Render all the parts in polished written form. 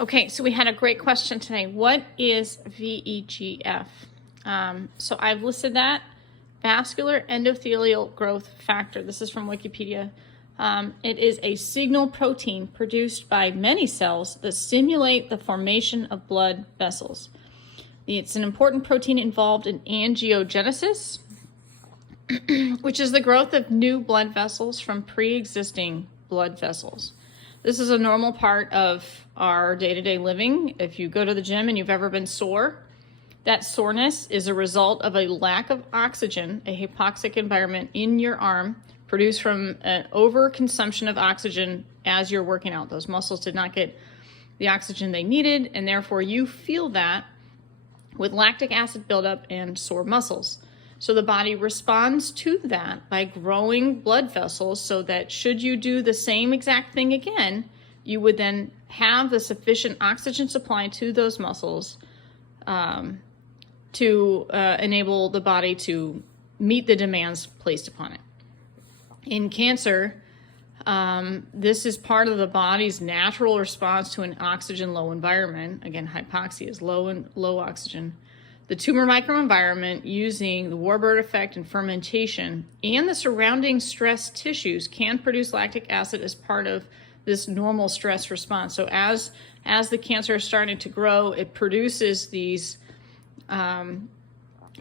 Okay, so we had a great question today. What is VEGF? So I've listed that. Vascular endothelial growth factor. This is from Wikipedia. It is a signal protein produced by many cells that stimulate the formation of blood vessels. It's an important protein involved in angiogenesis, which is the growth of new blood vessels from pre-existing blood vessels. This is a normal part of our day-to-day living. If you go to the gym and you've ever been sore, that soreness is a result of a lack of oxygen, a hypoxic environment in your arm produced from an overconsumption of oxygen as you're working out. Those muscles did not get the oxygen they needed, and therefore you feel that with lactic acid buildup and sore muscles. So the body responds to that by growing blood vessels so that should you do the same exact thing again, you would then have the sufficient oxygen supply to those muscles to enable the body to meet the demands placed upon it. In cancer, this is part of the body's natural response to an oxygen low environment. Again, hypoxia is low oxygen. The tumor microenvironment, using the Warburg effect and fermentation and the surrounding stress tissues, can produce lactic acid as part of this normal stress response. So as the cancer is starting to grow, it produces these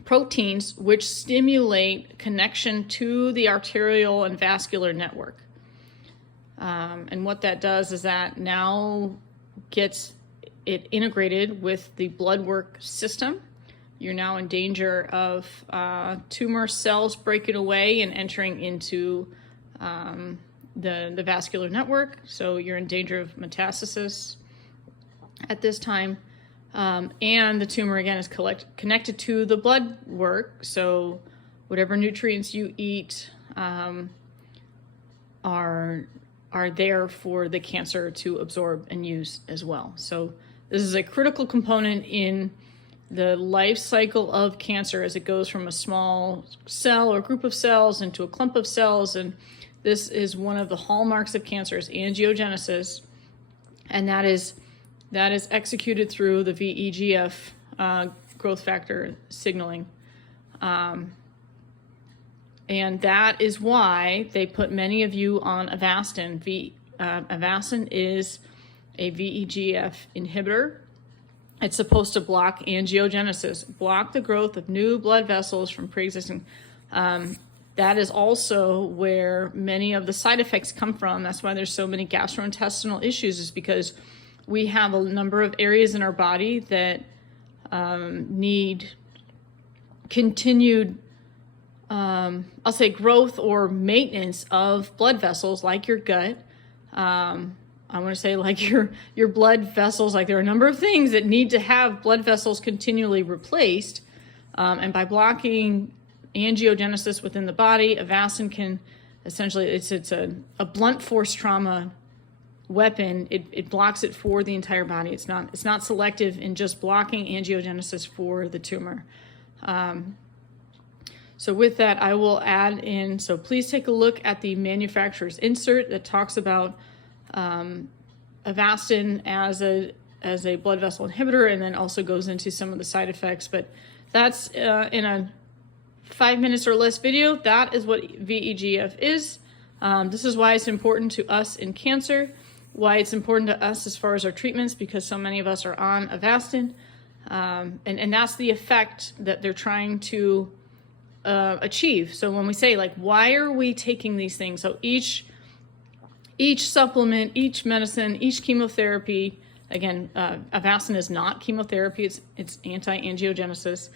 proteins which stimulate connection to the arterial and vascular network. And what that does is that now gets it integrated with the blood work system. You're now in danger of tumor cells breaking away and entering into the vascular network. So you're in danger of metastasis at this time. And the tumor, again, is connected to the blood work. So whatever nutrients you eat are there for the cancer to absorb and use as well. So this is a critical component in the life cycle of cancer as it goes from a small cell or group of cells into a clump of cells. And this is one of the hallmarks of cancer, is angiogenesis. And that is executed through the VEGF growth factor signaling. And that is why they put many of you on Avastin. Avastin is a VEGF inhibitor. It's supposed to block angiogenesis, block the growth of new blood vessels from pre-existing. That is also where many of the side effects come from. That's why there's so many gastrointestinal issues, is because we have a number of areas in our body that need continued, I'll say, growth or maintenance of blood vessels, like your gut. I want to say like your blood vessels, like there are a number of things that need to have blood vessels continually replaced. And by blocking angiogenesis within the body, Avastin can essentially, it's a blunt force trauma weapon. It blocks it for the entire body. It's not selective in just blocking angiogenesis for the tumor. So with that, I will add in, so please take a look at the manufacturer's insert that talks about Avastin as a blood vessel inhibitor, and then also goes into some of the side effects. But that's in a 5 minutes or less video. That is what VEGF is. This is why it's important to us in cancer, why it's important to us as far as our treatments, because so many of us are on Avastin. And that's the effect that they're trying to achieve. So when we say, like, why are we taking these things? So each supplement, each medicine, each chemotherapy, again, Avastin is not chemotherapy, it's anti-angiogenesis.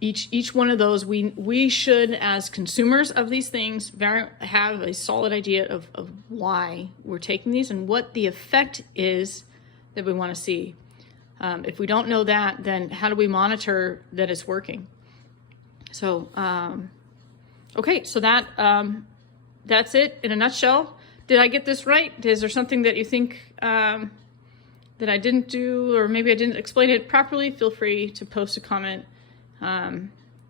Each one of those, we should, as consumers of these things, have a solid idea of why we're taking these and what the effect is that we want to see. If we don't know that, then how do we monitor that it's working? So, okay, so that's it in a nutshell. Did I get this right? Is there something that you think that I didn't do, or maybe I didn't explain it properly? Feel free to post a comment.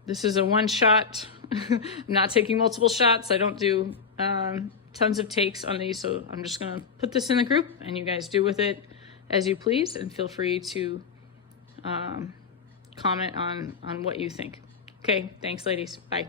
This is a one shot. I'm not taking multiple shots. I don't do tons of takes on these, so I'm just going to put this in the group, and you guys do with it as you please, and feel free to comment on what you think. Okay, thanks, ladies. Bye.